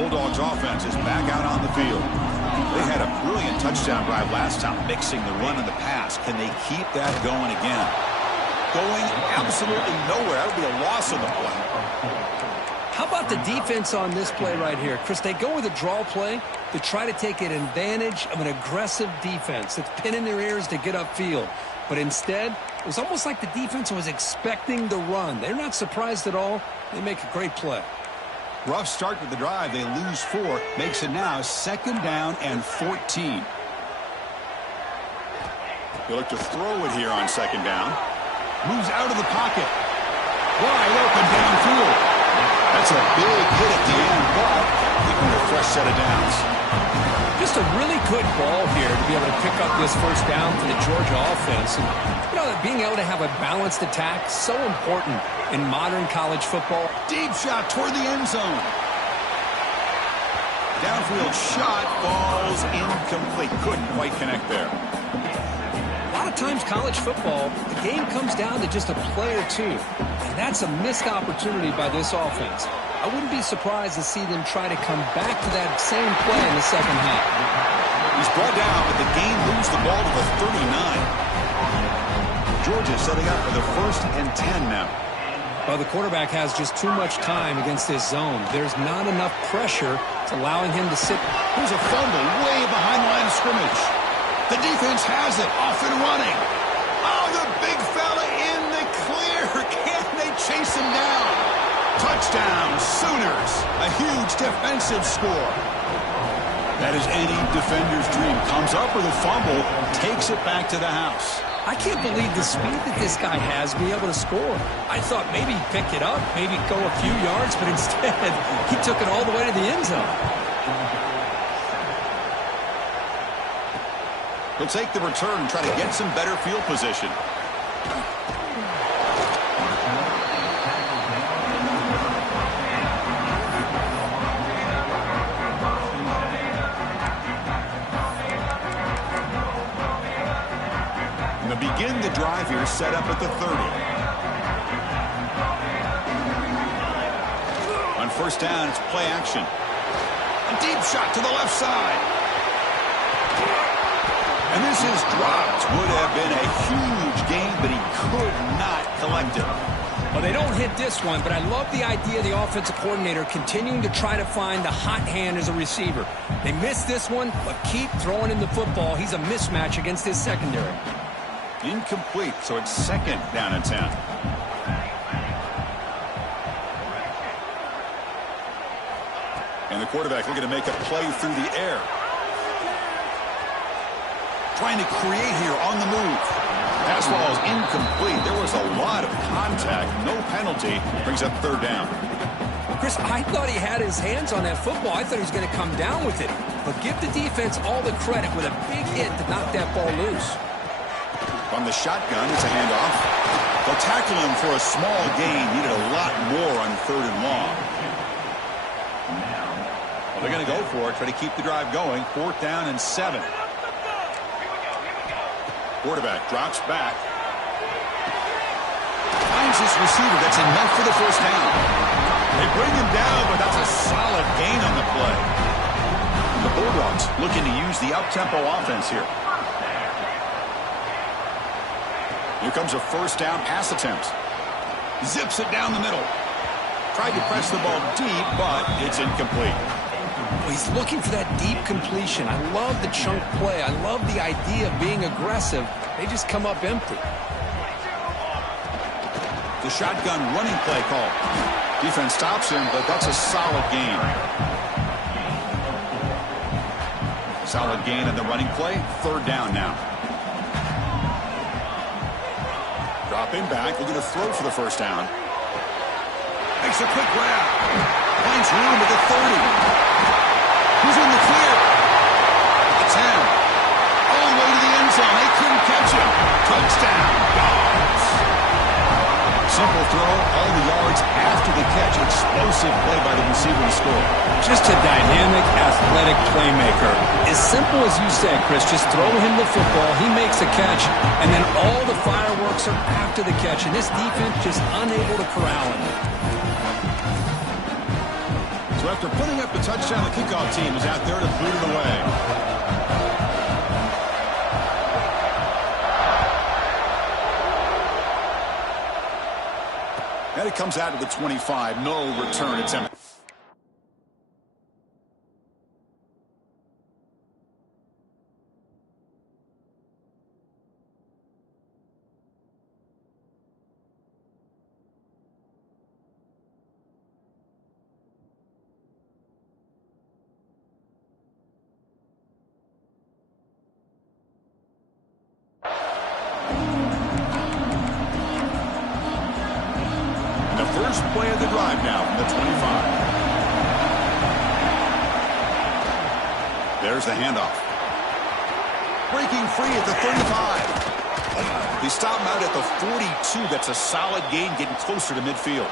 Bulldogs offense is back out on the field. They had a brilliant touchdown drive last time, mixing the run and the pass. Can they keep that going again? Going absolutely nowhere. That would be a loss on the play. How about the defense on this play right here? Chris, they go with a draw play to try to take an advantage of an aggressive defense that's pinning their ears to get upfield. But instead, it was almost like the defense was expecting the run. They're not surprised at all. They make a great play. Rough start to the drive. They lose 4. Makes it now 2nd down and 14. They look to throw it here on 2nd down. Moves out of the pocket. Wide open downfield. That's a big hit at the end, but keeping a fresh set of downs. Just a really good ball here to be able to pick up this first down for the Georgia offense. And, you know, being able to have a balanced attack, so important in modern college football. Deep shot toward the end zone. Downfield shot falls incomplete. Couldn't quite connect there. A lot of times college football, the game comes down to just a play or two. And that's a missed opportunity by this offense. I wouldn't be surprised to see them try to come back to that same play in the second half. He's brought down, but the gain moves the ball to the 39. Georgia setting up for the 1st and 10 now. Well, the quarterback has just too much time against this zone. There's not enough pressure to allowing him to sit. Here's a fumble way behind the line of scrimmage. The defense has it, off and running. Oh, the big fella in the clear. Can they chase him down? Touchdown, Sooners. A huge defensive score. That is any defender's dream. Comes up with a fumble, takes it back to the house. I can't believe the speed that this guy has to be able to score. I thought maybe he'd pick it up, maybe go a few yards, but instead he took it all the way to the end zone. He'll take the return and try to get some better field position. And they'll begin the drive here, set up at the 30. On 1st down, it's play action. A deep shot to the left side. And this is dropped. Would have been a huge gain, but he could not collect it. Well, they don't hit this one, but I love the idea of the offensive coordinator continuing to try to find the hot hand as a receiver. They missed this one, but keep throwing him the football. He's a mismatch against his secondary. Incomplete, so it's 2nd down and 10. And the quarterback looking to make a play through the air. Trying to create here on the move. Pass ball is incomplete. There was a lot of contact. No penalty. Brings up 3rd down. Chris, I thought he had his hands on that football. I thought he was going to come down with it. But give the defense all the credit with a big hit to knock that ball loose. From the shotgun, it's a handoff. They'll tackle him for a small gain. Needed a lot more on 3rd and long. Well, they're going to go for it. Try to keep the drive going. 4th down and 7. Quarterback drops back. Finds his receiver. That's enough for the 1st down. They bring him down, but that's a solid gain on the play. The Bulldogs looking to use the up-tempo offense here. Here comes a 1st down pass attempt. Zips it down the middle. Tried to press the ball deep, but it's incomplete. He's looking for that deep completion. I love the chunk play. I love the idea of being aggressive. They just come up empty. The shotgun running play call. Defense stops him, but that's a solid gain. Solid gain on the running play. 3rd down now. Dropping back. Looking to throw for the 1st down. Makes a quick grab. Finds room at the 30. He's in the clear. The 10. All the way to the end zone. They couldn't catch him. Touchdown, Dogs. Simple throw, all the yards after the catch. Explosive play by the receiver to score. Just a dynamic, athletic playmaker. As simple as you said, Chris, just throw him the football. He makes a catch, and then all the fireworks are after the catch. And this defense just unable to corral him. So So after putting up the touchdown, the kickoff team is out there to boot it away. And it comes out to the 25. No return attempt. First play of the drive now from the 25. There's the handoff. Breaking free at the 35. They stop him out at the 42. That's a solid gain, getting closer to midfield.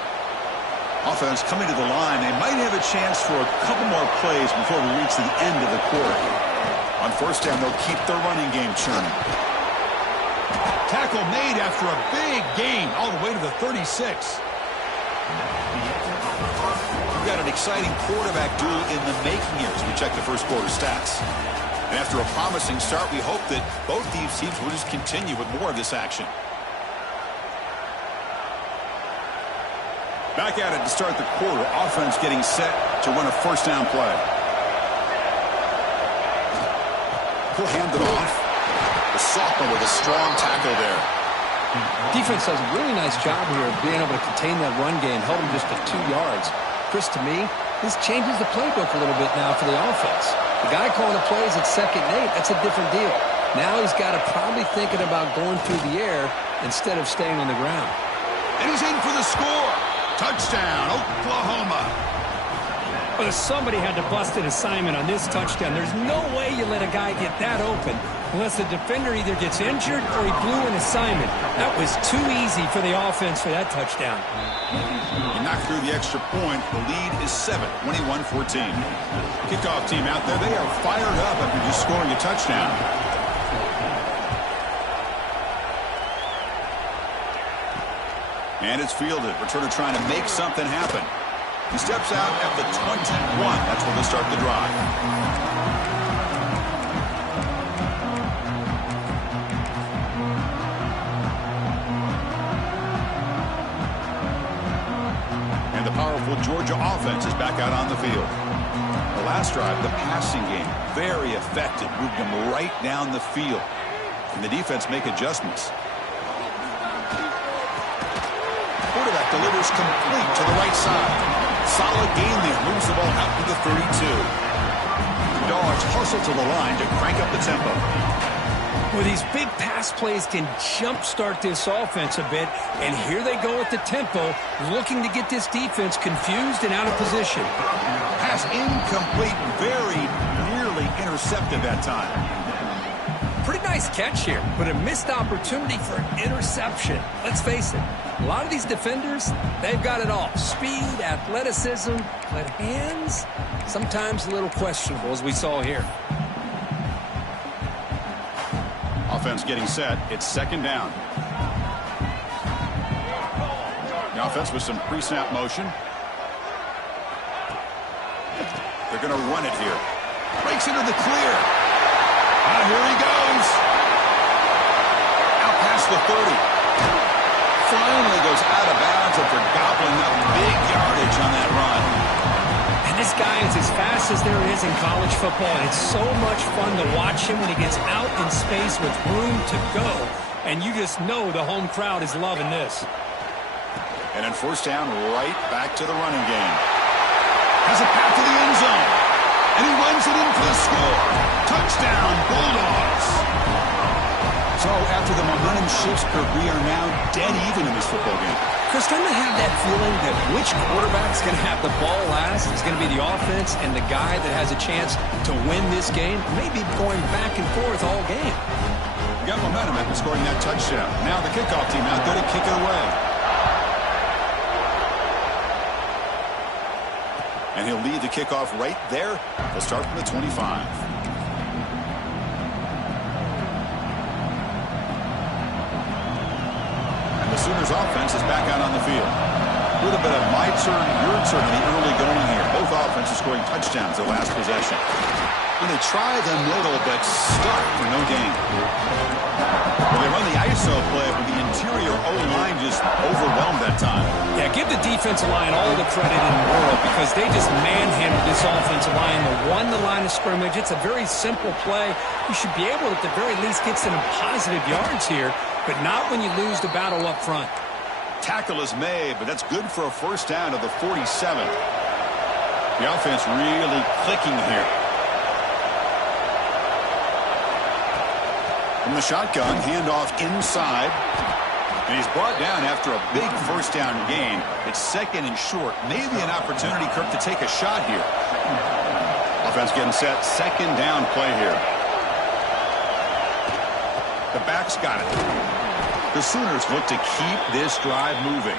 Offense coming to the line. They might have a chance for a couple more plays before we reach the end of the quarter. On first down, they'll keep their running game churning. Tackle made after a big gain all the way to the 36. We've got an exciting quarterback duel in the making here as we check the first quarter stats. And after a promising start, we hope that both these teams will just continue with more of this action. Back at it to start the quarter. Offense getting set to run a first down play. He'll hand it off. The sophomore with a strong tackle there. Defense does a really nice job here of being able to contain that run game, held him just at 2 yards. Chris, to me, this changes the playbook a little bit now for the offense. The guy calling the plays at 2nd and 8, that's a different deal. Now he's got to probably thinking about going through the air instead of staying on the ground. And he's in for the score. Touchdown, Oklahoma. Well, somebody had to bust an assignment on this touchdown. There's no way you let a guy get that open unless the defender either gets injured or he blew an assignment. That was too easy for the offense for that touchdown. He knocked through the extra point. The lead is 7, 21-14. Kickoff team out there, they are fired up after just scoring a touchdown. And it's fielded. Returner trying to make something happen. He steps out at the 21. That's where they start the drive. And the powerful Georgia offense is back out on the field. The last drive, the passing game, very effective. Moved them right down the field. And the defense make adjustments. Quarterback delivers complete to the right side. Solid gain there. Moves the ball out to the 32. Dogs hustle to the line to crank up the tempo. Well, these big pass plays can jumpstart this offense a bit, and here they go at the tempo, looking to get this defense confused and out of position. Pass incomplete, very nearly intercepted that time. Pretty nice catch here, but a missed opportunity for an interception. Let's face it, a lot of these defenders, they've got it all. Speed, athleticism, but hands, sometimes a little questionable, as we saw here. Offense getting set. It's 2nd down. The offense with some pre-snap motion. They're going to run it here. Breaks into the clear. Now here he goes. Out past the 30. Finally goes out of bounds after gobbling up big yardage on that run. And this guy is as fast as there is in college football, and it's so much fun to watch him when he gets out in space with room to go. And you just know the home crowd is loving this. And then first down, right back to the running game. Has it back to the end zone. And he runs it in for the score. Touchdown, Bulldogs. So after the momentum shifts, we are now dead even in this football game. Chris, don't I have that feeling that which quarterback's going to have the ball last is going to be the offense, and the guy that has a chance to win this game may be going back and forth all game? Got momentum after scoring that touchdown. Now the kickoff team out there to kick it away. And he'll lead the kickoff right there. They'll start from the 25. And the Sooners offense is back out on the field. A little bit of my turn, your turn in the early going here. Both offenses offense is scoring touchdowns their last possession. When they try the middle, but stuck for no gain. Well, they run the ISO play, but the interior O-line just overwhelmed that time. Yeah, give the defensive line all the credit in the world because they just manhandled this offensive line. They won the line of scrimmage. It's a very simple play. You should be able to, at the very least, get some positive yards here, but not when you lose the battle up front. Tackle is made, but that's good for a first down to the 47. The offense really clicking here. From the shotgun, handoff inside. And he's brought down after a big first down gain. It's second and short. Maybe an opportunity, Kirk, to take a shot here. Offense getting set. Second down play here. The back's got it. The Sooners look to keep this drive moving.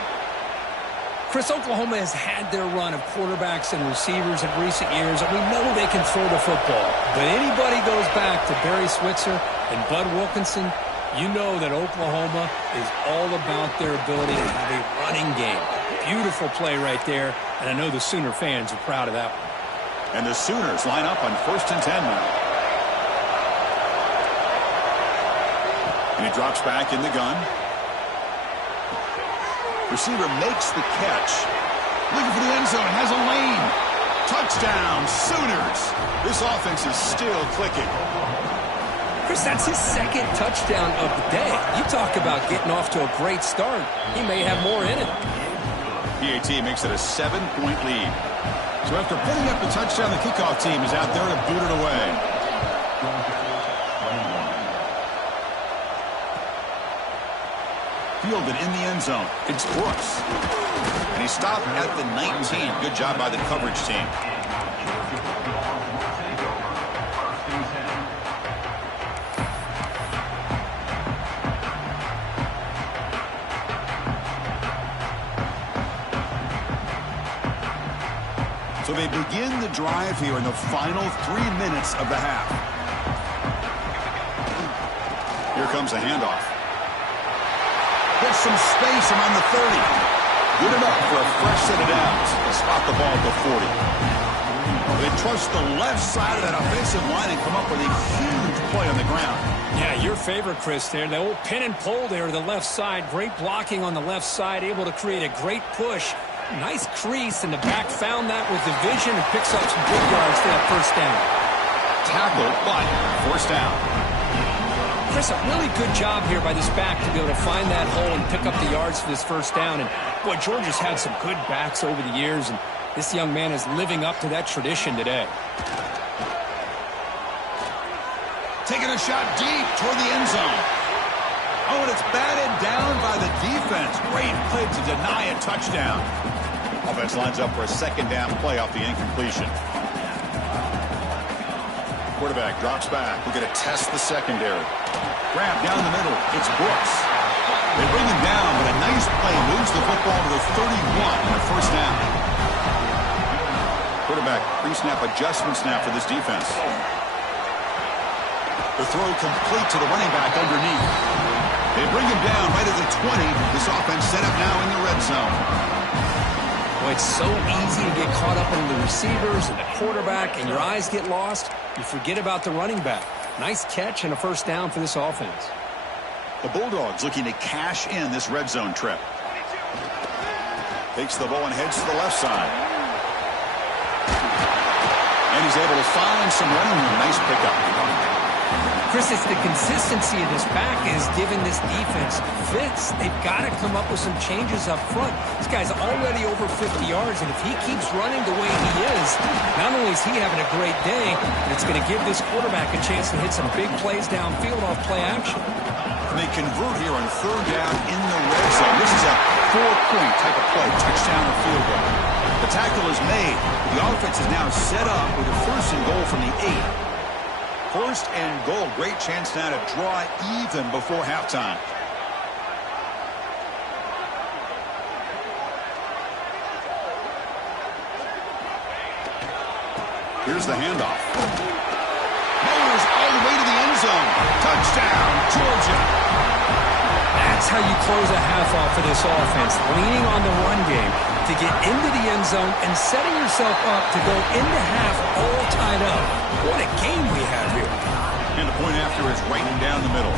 Chris, Oklahoma has had their run of quarterbacks and receivers in recent years, and we know they can throw the football. But anybody goes back to Barry Switzer and Bud Wilkinson, you know that Oklahoma is all about their ability to have a running game. Beautiful play right there, and I know the Sooner fans are proud of that one. And the Sooners line up on 1st and 10 now. And he drops back in the gun. Receiver makes the catch. Looking for the end zone. Has a lane. Touchdown, Sooners. This offense is still clicking. Chris, that's his second touchdown of the day. You talk about getting off to a great start. He may have more in it. PAT makes it a 7-point lead. So after putting up the touchdown, the kickoff team is out there to boot it away. Fielded in the end zone. It's Brooks. And he stopped at the 19. Good job by the coverage team. So they begin the drive here in the final 3 minutes of the half. Here comes the handoff. Gets some space around the 30. Good enough for a fresh set of downs to spot the ball at the 40. They trust the left side of that offensive line and come up with a huge play on the ground. Yeah, your favorite, Chris, there. The old pin and pull there to the left side. Great blocking on the left side, able to create a great push. Nice crease, and the back found that with the vision and picks up some good yards for that first down. Tackle, but first down. Chris, a really good job here by this back to be able to find that hole and pick up the yards for this first down. And, boy, Georgia's had some good backs over the years, and this young man is living up to that tradition today. Taking a shot deep toward the end zone. Oh, and it's batted down by the defense. Great play to deny a touchdown. Offense lines up for a second down play off the incompletion. Quarterback drops back. We're going to test the secondary. Grab down the middle. It's Brooks. They bring him down, but a nice play moves the football to the 31 and a first down. Quarterback pre-snap adjustment snap for this defense. The throw complete to the running back underneath. They bring him down right at the 20. This offense set up now in the red zone. Boy, it's so easy to get caught up in the receivers and the quarterback, and your eyes get lost. You forget about the running back. Nice catch and a first down for this offense. The Bulldogs looking to cash in this red zone trip. Takes the ball and heads to the left side. And he's able to find some running room. Nice pickup. Chris, it's the consistency of this back is giving this defense fits. They've got to come up with some changes up front. This guy's already over 50 yards, and if he keeps running the way he is, not only is he having a great day, but it's going to give this quarterback a chance to hit some big plays downfield off play action. And they convert here on third down in the red zone. This is a 4-point type of play, touchdown or field goal. The tackle is made. The offense is now set up with a first and goal from the 8. First and goal. Great chance now to draw even before halftime. Here's the handoff. Mowers all the way to the end zone. Touchdown, Georgia. That's how you close a half off of this offense, leaning on the run game to get into the end zone and setting yourself up to go into half all tied up. What a game we have here. And the point after is right down the middle.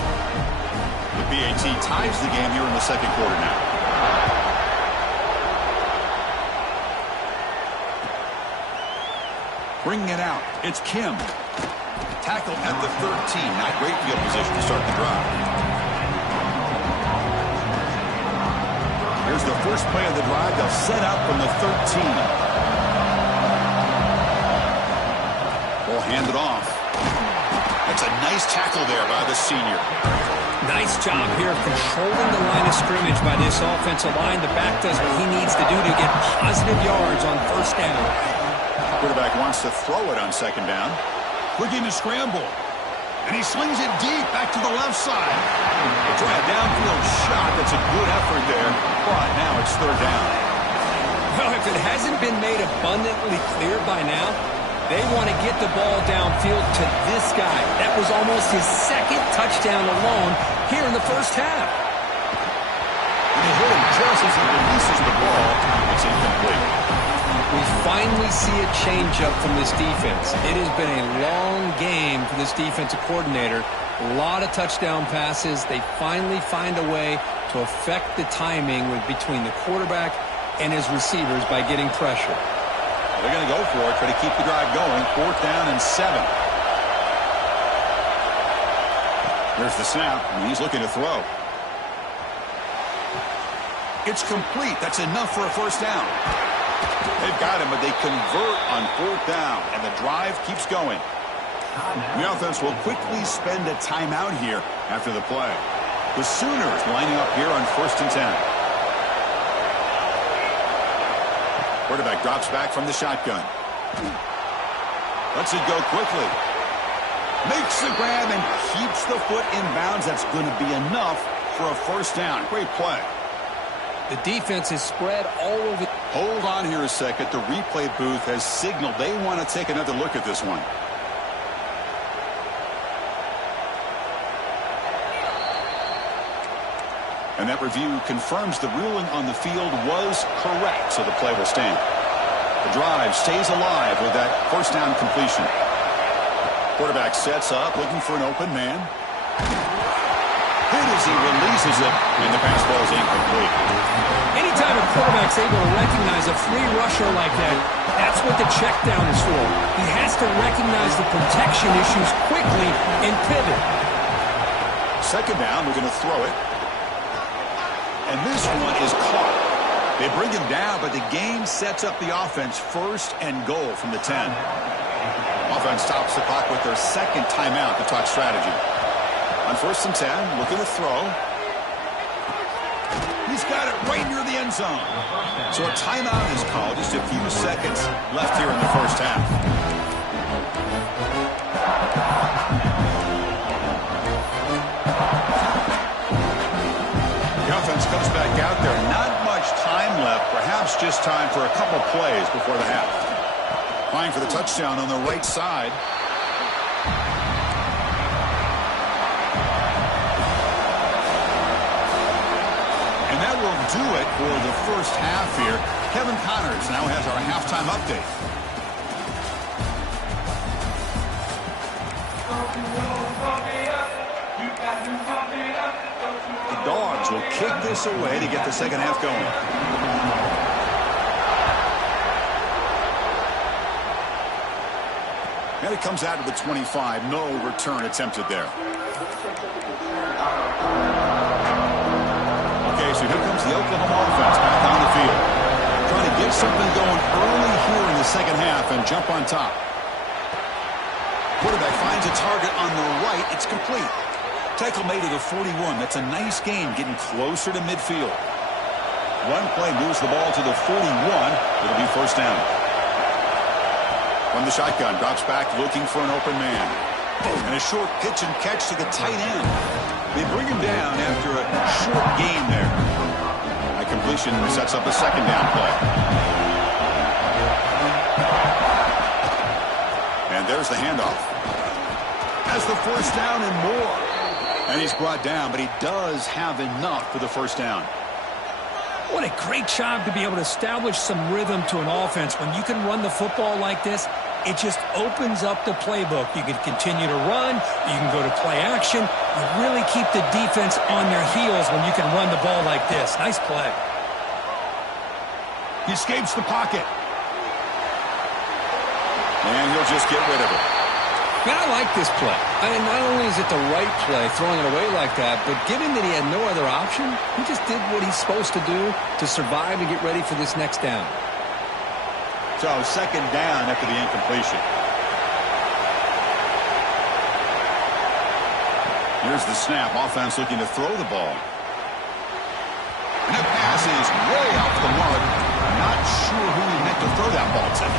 The PAT ties the game here in the second quarter now. Bringing it out, it's Kim. Tackle at the 13. Not great field position to start the drive. Here's the first play of the drive. They'll set out from the 13. We'll hand it off. That's a nice tackle there by the senior. Nice job here of controlling the line of scrimmage by this offensive line. The back does what he needs to do to get positive yards on first down. Quarterback wants to throw it on second down. Looking to scramble. And he slings it deep back to the left side. They try a downfield shot. That's a good effort there. But now it's third down. Well, if it hasn't been made abundantly clear by now, they want to get the ball downfield to this guy. That was almost his second touchdown alone here in the first half. And he hit him just as he releases the ball. It's incomplete. We finally see a change-up from this defense. It has been a long game for this defensive coordinator. A lot of touchdown passes. They finally find a way to affect the timing between the quarterback and his receivers by getting pressure. They're going to go for it, try to keep the drive going. Fourth down and 7. There's the snap, and he's looking to throw. It's complete. That's enough for a first down. They've got him, but they convert on fourth down, and the drive keeps going. The offense will quickly spend a timeout here after the play. The Sooners lining up here on 1st and 10. Quarterback drops back from the shotgun. Lets it go quickly. Makes the grab and keeps the foot in bounds. That's going to be enough for a first down. Great play. The defense is spread all over. Hold on here a second. The replay booth has signaled they want to take another look at this one. And that review confirms the ruling on the field was correct, so the play will stand. The drive stays alive with that first down completion. Quarterback sets up, looking for an open man. Hit as he releases it, and the pass ball is incomplete. Anytime a quarterback's able to recognize a free rusher like that, that's what the check down is for. He has to recognize the protection issues quickly and pivot. Second down, we're going to throw it. And this one is caught. They bring him down, but the game sets up the offense 1st and goal from the 10. Offense stops the clock with their second timeout to talk strategy. On 1st and 10, looking to throw. He's got it right near the end zone. So a timeout is called. Just a few seconds left here in the first half. The offense comes back out there. Not much time left. Perhaps just time for a couple plays before the half. Applying for the touchdown on the right side. And that will do it for the first half here. Kevin Connors now has our halftime update. The Dogs will kick this away to get the second half going. And it comes out of the 25. No return attempted there. Okay, so here comes the Oklahoma offense back on the field. Trying to get something going early here in the second half and jump on top. Quarterback finds a target on the right. It's complete. Tackle made at the 41. That's a nice gain, getting closer to midfield. One play moves the ball to the 41. It'll be first down. From the shotgun, drops back looking for an open man. And a short pitch and catch to the tight end. They bring him down after a short gain there. That completion sets up a second down play. And there's the handoff. Has the first down and more. And he's brought down, but he does have enough for the first down. What a great job to be able to establish some rhythm to an offense. When you can run the football like this, it just opens up the playbook. You can continue to run. You can go to play action. You really keep the defense on their heels when you can run the ball like this. Nice play. He escapes the pocket. And he'll just get rid of it. Man, I like this play. I mean, not only is it the right play, throwing it away like that, but given that he had no other option, he just did what he's supposed to do to survive and get ready for this next down. So, second down after the incompletion. Here's the snap. Offense looking to throw the ball. And that pass is way off the mark. Not sure who he meant to throw that ball to.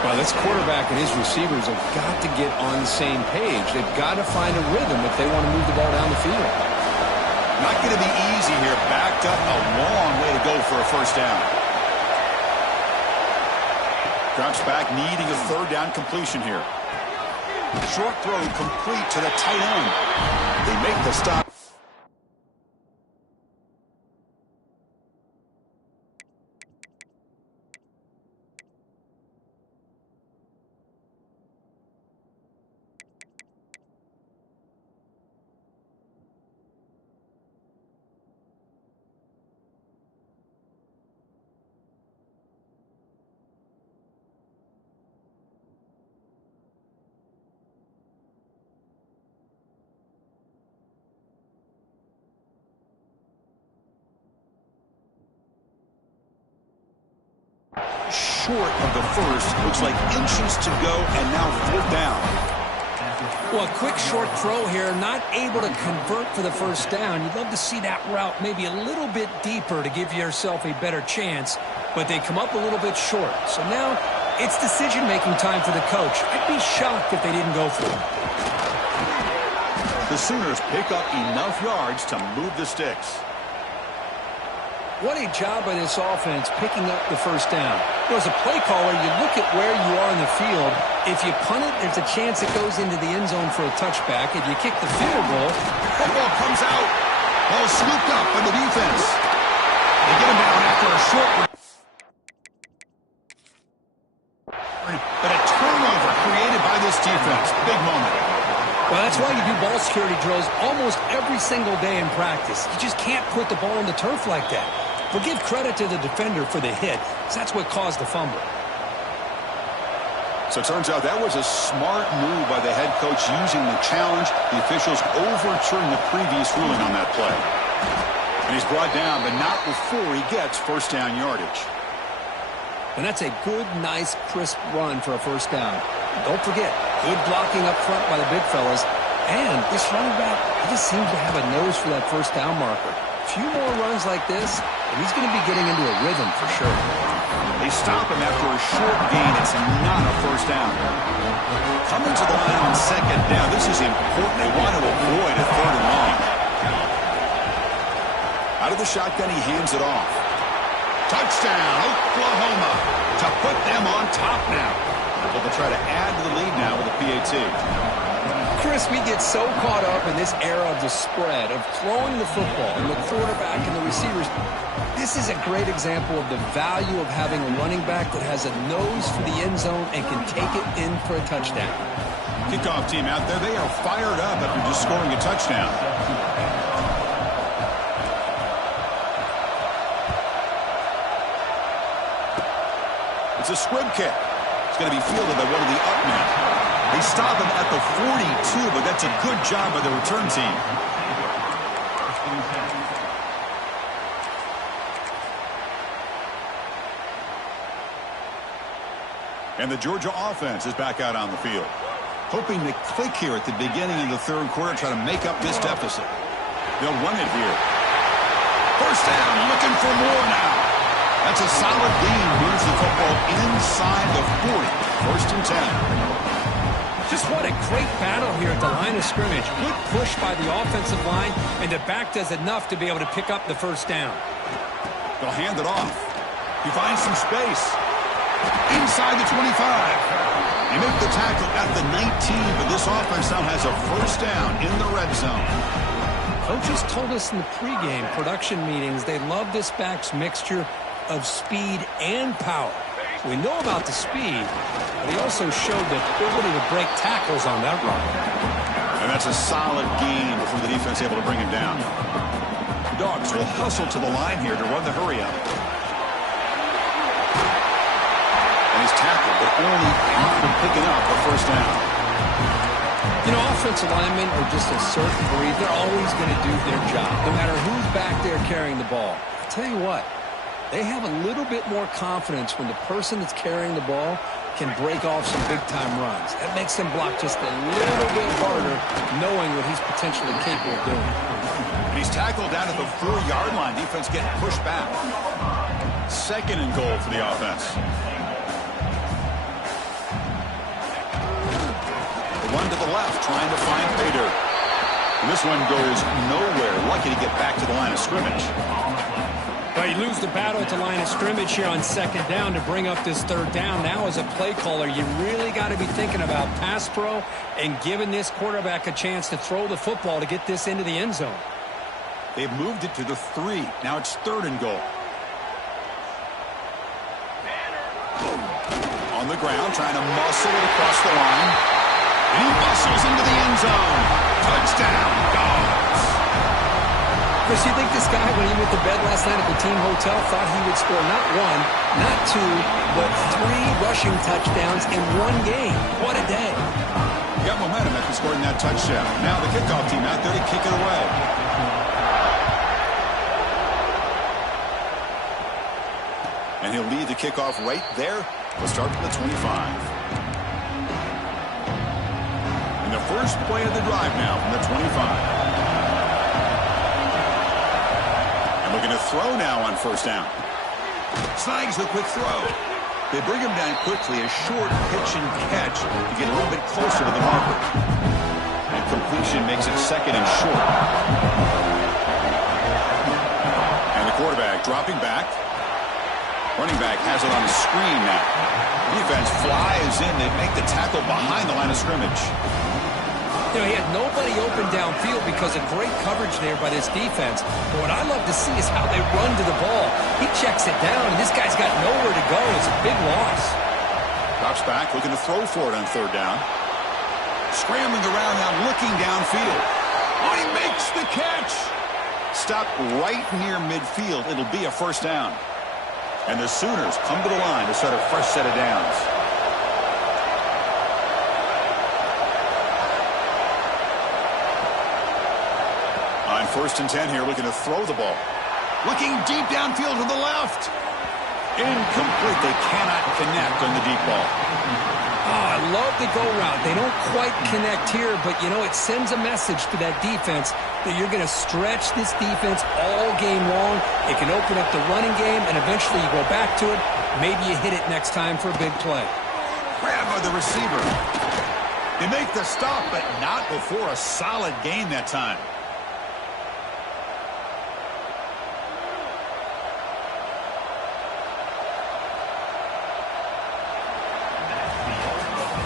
Well, this quarterback and his receivers have got to get on the same page. They've got to find a rhythm if they want to move the ball down the field. Not going to be easy here. Backed up a long way to go for a first down. Drops back, needing a third down completion here. Short throw complete to the tight end. They make the stop. Short of the first. Looks like inches to go, and now fourth down. Well, a quick short throw here, not able to convert for the first down. You'd love to see that route maybe a little bit deeper to give yourself a better chance, but they come up a little bit short. So now it's decision-making time for the coach. I'd be shocked if they didn't go for it. The Sooners pick up enough yards to move the sticks. What a job by this offense picking up the first down. As a play caller, you look at where you are in the field. If you punt it, there's a chance it goes into the end zone for a touchback. If you kick the field goal, football comes out. Ball scooped up by the defense. They get him down after a short. But a turnover created by this defense. Big moment. Well, that's why you do ball security drills almost every single day in practice. You just can't put the ball on the turf like that. But give credit to the defender for the hit, because that's what caused the fumble. So it turns out that was a smart move by the head coach using the challenge. The officials overturned the previous ruling on that play. And he's brought down, but not before he gets first down yardage. And that's a good, nice, crisp run for a first down. Don't forget, good blocking up front by the big fellas. And this running back, he just seems to have a nose for that first down marker. A few more runs like this, and he's going to be getting into a rhythm for sure. They stop him after a short gain. It's not a first down. Coming to the line on second down. This is important. They want to avoid a third and long. Out of the shotgun, he hands it off. Touchdown, Oklahoma, to put them on top now. Well, they'll try to add to the lead now with a PAT. Chris, we get so caught up in this era of the spread, of throwing the football, and the quarterback and the receivers. This is a great example of the value of having a running back that has a nose for the end zone and can take it in for a touchdown. Kickoff team out there, they are fired up after just scoring a touchdown. It's a squib kick. It's going to be fielded by one of the up men. They stop him at the 42, but that's a good job by the return team. And the Georgia offense is back out on the field. Hoping to click here at the beginning of the third quarter, try to make up this deficit. They'll run it here. First down, looking for more now. That's a solid gain. Moves the football inside the 40. First and 10. Just what a great battle here at the line of scrimmage. Good push by the offensive line, and the back does enough to be able to pick up the first down. They'll hand it off. He finds some space. Inside the 25. They make the tackle at the 19, but this offense now has a first down in the red zone. Coaches told us in the pregame production meetings they love this back's mixture of speed and power. We know about the speed, but he also showed the ability to break tackles on that run. And that's a solid gain before the defense able to bring him down. The Dogs will hustle to the line here to run the hurry up. And he's tackled, but only after picking up a first down. You know, offensive linemen are just a certain breed. They're always going to do their job, no matter who's back there carrying the ball. I'll tell you what, they have a little bit more confidence when the person that's carrying the ball can break off some big-time runs. That makes them block just a little bit harder, knowing what he's potentially capable of doing. And he's tackled down at the 4-yard line. Defense getting pushed back. 2nd and goal for the offense. The one to the left, trying to find Bader. And this one goes nowhere. Lucky to get back to the line of scrimmage. But you lose the battle at the line of scrimmage here on 2nd down to bring up this 3rd down. Now as a play caller, you really got to be thinking about pass pro and giving this quarterback a chance to throw the football to get this into the end zone. They've moved it to the 3. Now it's 3rd and goal. On the ground, trying to muscle it across the line. And he muscles into the end zone. Touchdown, Dogs. Chris, you think this guy, when he went to bed last night at the team hotel, thought he would score not 1, not 2, but 3 rushing touchdowns in one game? What a day. Got momentum after scoring that touchdown. Now the kickoff team out there to kick it away. And he'll lead the kickoff right there. We'll start from the 25. And the first play of the drive now from the 25. Looking to throw now on 1st down. Snags the quick throw. They bring him down quickly. A short pitch and catch to get a little bit closer to the marker. And completion makes it 2nd and short. And the quarterback dropping back. Running back has it on the screen now. Defense flies in. They make the tackle behind the line of scrimmage. You know, he had nobody open downfield because of great coverage there by this defense. But what I love to see is how they run to the ball. He checks it down, and this guy's got nowhere to go. It's a big loss. Drops back, looking to throw for it on 3rd down. Scrambling around now, looking downfield. Oh, he makes the catch. Stopped right near midfield. It'll be a 1st down. And the Sooners come to the line to set a fresh set of downs. On 1st and 10 here, looking to throw the ball. Looking deep downfield to the left. Incomplete. They cannot connect on the deep ball. Oh, I love the go route. They don't quite connect here, but, you know, it sends a message to that defense that you're going to stretch this defense all game long. It can open up the running game, and eventually you go back to it. Maybe you hit it next time for a big play. Grab by the receiver. They make the stop, but not before a solid gain that time.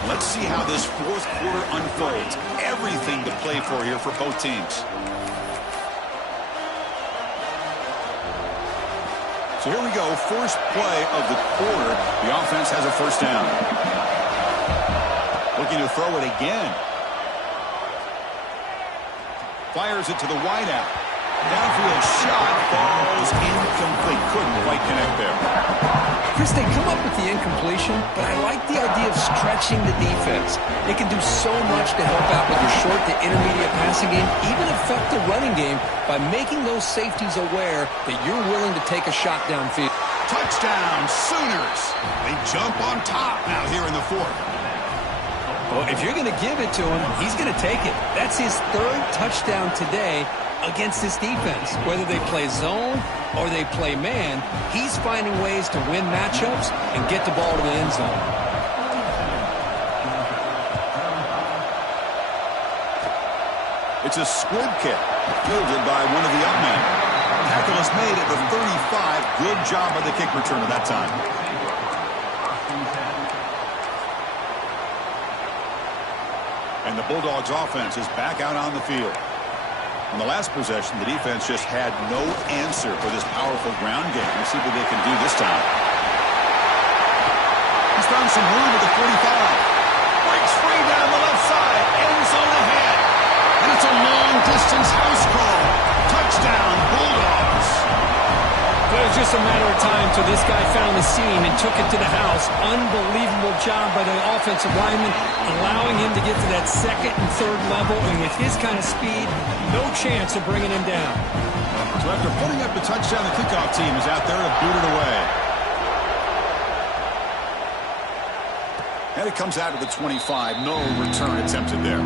Let's see how this 4th quarter unfolds. Everything to play for here for both teams. So here we go. First play of the quarter. The offense has a 1st down. Looking to throw it again. Fires it to the wideout. Downfield shot falls incomplete. Couldn't quite connect there. Chris, they come up with the incompletion, but I like the idea of stretching the defense. It can do so much to help out with your short to intermediate passing game, even affect the running game by making those safeties aware that you're willing to take a shot downfield. Touchdown, Sooners. They jump on top now here in the 4th. Well, if you're going to give it to him, he's going to take it. That's his 3rd touchdown today against this defense. Whether they play zone or they play man, he's finding ways to win matchups and get the ball to the end zone. It's a squib kick, fielded by one of the up men. Tackle is made at the 35. Good job by the kick returner that time. And the Bulldogs offense is back out on the field. In the last possession, the defense just had no answer for this powerful ground game. Let's see what they can do this time. He's found some room at the 45. Breaks free down the left side. Ends on the head. And it's a long-distance house call. Touchdown, Bulldogs. Well, it was just a matter of time till this guy found the seam and took it to the house. Unbelievable job by the offensive lineman, allowing him to get to that second and third level. And with his kind of speed, no chance of bringing him down. So after putting up the touchdown, the kickoff team is out there to boot it away. And it comes out of the 25. No return attempted there.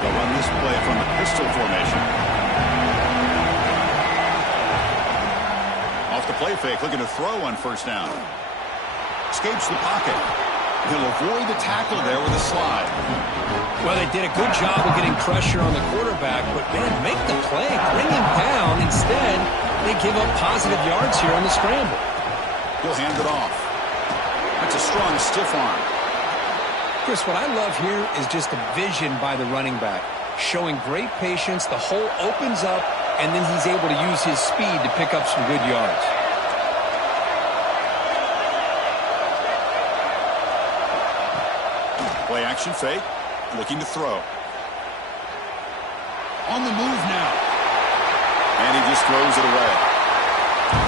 They'll run this play from the pistol formation. Off the play fake, looking to throw on first down. Escapes the pocket. He'll avoid the tackle there with a slide. Well, they did a good job of getting pressure on the quarterback, but, man, make the play. Bring him down. Instead, they give up positive yards here on the scramble. He'll hand it off. That's a strong stiff arm. Chris, what I love here is just the vision by the running back. Showing great patience. The hole opens up, and then he's able to use his speed to pick up some good yards. Play action fake. Looking to throw. On the move now. And he just throws it away.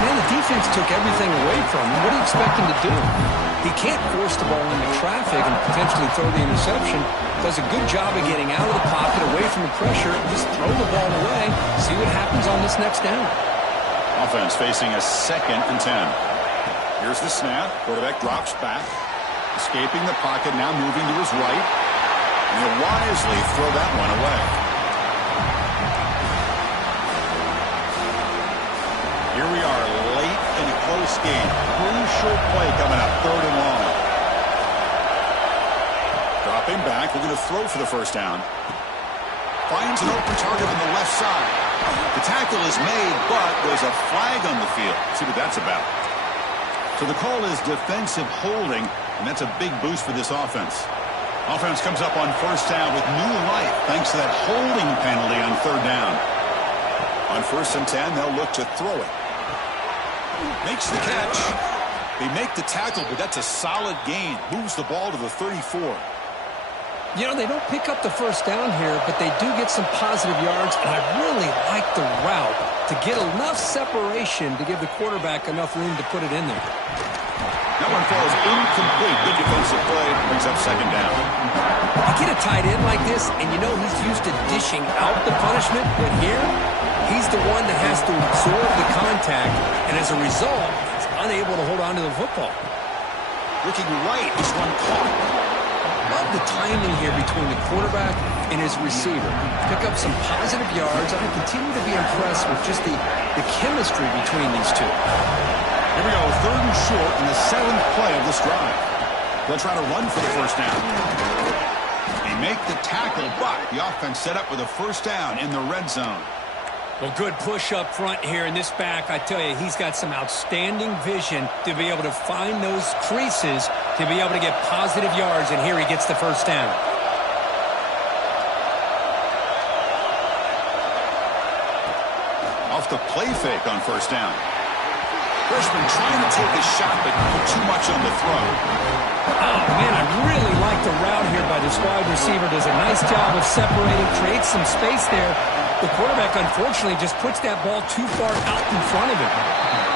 Man, the defense took everything away from him. What do you expect him to do? He can't force the ball into traffic and potentially throw the interception. Does a good job of getting out of the pocket, away from the pressure, and just throw the ball away. See what happens on this next down. Offense facing a 2nd and 10. Here's the snap. Quarterback drops back. Escaping the pocket, now moving to his right. And he'll wisely throw that one away. Here we are, late in a close game. Crucial play coming up, 3rd and long. Dropping back, looking to throw for the first down. Finds an open target on the left side. The tackle is made, but there's a flag on the field. See what that's about. So the call is defensive holding, and that's a big boost for this offense. Offense comes up on first down with new life thanks to that holding penalty on 3rd down. On 1st and 10, they'll look to throw it. Makes the catch. They make the tackle, but that's a solid gain. Moves the ball to the 34. You know, they don't pick up the first down here, but they do get some positive yards, and I really like the route to get enough separation to give the quarterback enough room to put it in there. That one falls incomplete. Good defensive play. Brings up 2nd down. You get a tight end like this, and you know he's used to dishing out the punishment, but here, he's the one that has to absorb the contact, and as a result, he's unable to hold on to the football. Looking right, this one caught. Love the timing here between the quarterback and his receiver. Pick up some positive yards. I continue to be impressed with just the chemistry between these two. Here we go, 3rd and short in the 7th play of this drive. They'll try to run for the first down. They make the tackle, but the offense set up with a first down in the red zone. Well, good push up front here in this back. I tell you, he's got some outstanding vision to be able to find those creases, to be able to get positive yards, and here he gets the first down. Off the play fake on first down. Freshman trying to take a shot, but too much on the throw. Oh, man, I really like the route here by this wide receiver. Does a nice job of separating, creates some space there. The quarterback, unfortunately, just puts that ball too far out in front of him.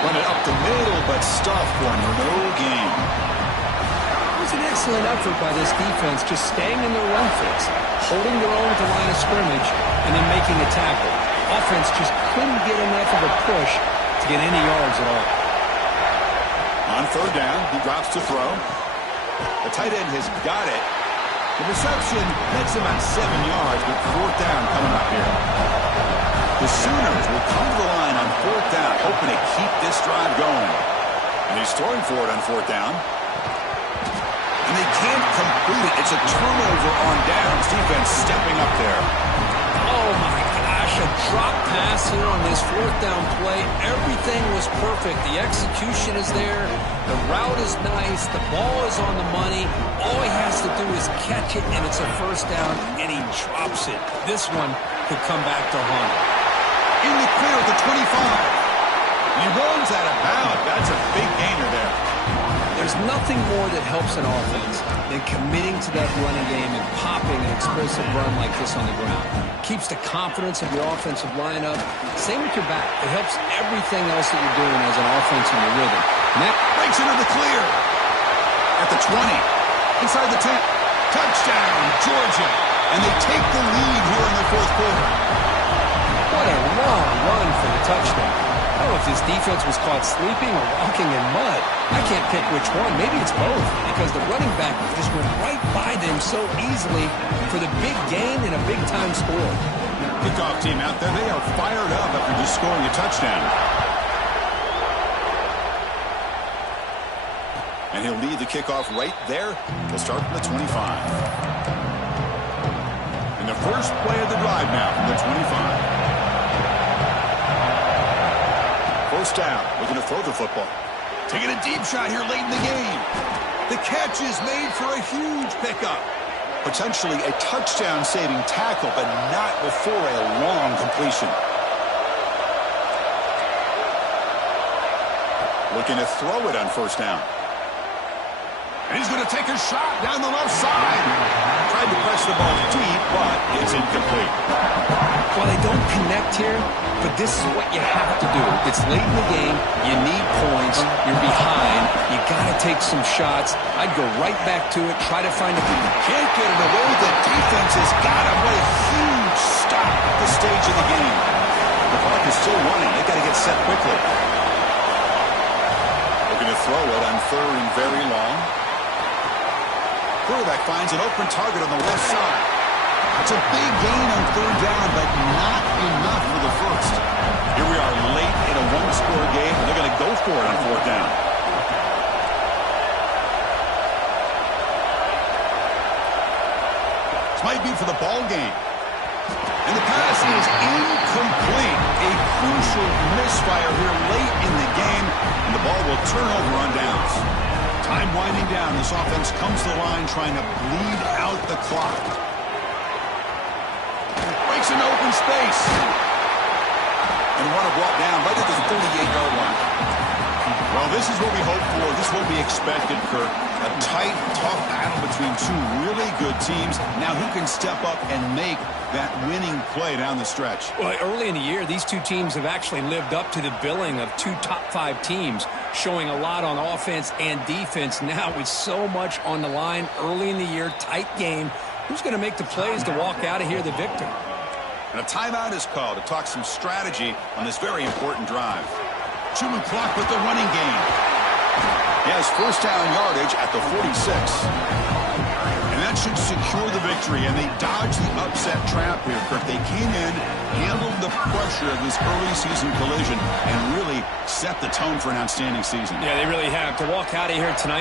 Run it up the middle, but stuffed for no gain. It was an excellent effort by this defense, just staying in their run fits, holding their own at the line of scrimmage, and then making a tackle. Offense just couldn't get enough of a push to get any yards at all. On 3rd down, he drops to throw. The tight end has got it. The reception nets him at 7 yards, but 4th down coming up here. The Sooners will come to the line on 4th down, hoping to keep this drive going. And he's throwing for it on 4th down. And they can't complete it. It's a turnover on downs. Defense stepping up there. Oh, my gosh, a drop pass here on this fourth down play. Everything was perfect. The execution is there. The route is nice. The ball is on the money. All he has to do is catch it, and it's a first down, and he drops it. This one could come back to haunt him. In the clear at the 25. He runs out of bounds. That's a big gainer there. There's nothing more that helps an offense than committing to that running game and popping an explosive run like this on the ground. Keeps the confidence of your offensive lineup. Same with your back. It helps everything else that you're doing as an offense in your rhythm. That breaks into the clear. At the 20. Inside the 10. Touchdown, Georgia. And they take the lead here in the fourth quarter. What a long run for the touchdown. I don't know if this defense was caught sleeping or walking in mud. I can't pick which one. Maybe it's both, because the running back just went right by them so easily for the big gain and a big-time score. Kickoff team out there. They are fired up after just scoring a touchdown. And he'll lead the kickoff right there. He'll start from the 25. And the first play of the drive now from the 25. First down, looking to throw the football. Taking a deep shot here late in the game. The catch is made for a huge pickup. Potentially a touchdown-saving tackle, but not before a long completion. Looking to throw it on first down. And he's going to take a shot down the left side. Tried to press the ball deep, but it's incomplete. Well, they don't connect here, but this is what you have to do. It's late in the game. You need points. You're behind. You got to take some shots. I'd go right back to it, try to find a... Can't get it away. The defense has got him. What a huge stop at this stage of the game. The clock is still running. They've got to get set quickly. Looking to throw it on third and very long. Quarterback finds an open target on the left side. It's a big gain on third down, but not enough for the first. Here we are late in a one-score game, and they're going to go for it on fourth down. This might be for the ball game. And the pass is incomplete. A crucial misfire here late in the game, and the ball will turn over on downs. Time winding down. This offense comes to the line trying to bleed out the clock. Breaks into open space. And runner brought down right at the 38-yard line. Well, this is what we hope for. This is what we expected, Kirk. A tight, tough battle between two really good teams. Now who can step up and make that winning play down the stretch? Well, early in the year, these two teams have actually lived up to the billing of two top-5 teams, showing a lot on offense and defense. Now with so much on the line early in the year, tight game, who's going to make the plays to walk out of here the victor? And a timeout is called to talk some strategy on this very important drive. Chewing clock with the running game. He has first down yardage at the 46. And that should secure the victory. And they dodged the upset trap here, Kirk. They came in, handled the pressure of this early season collision, and really set the tone for an outstanding season. Yeah, they really have. To walk out of here tonight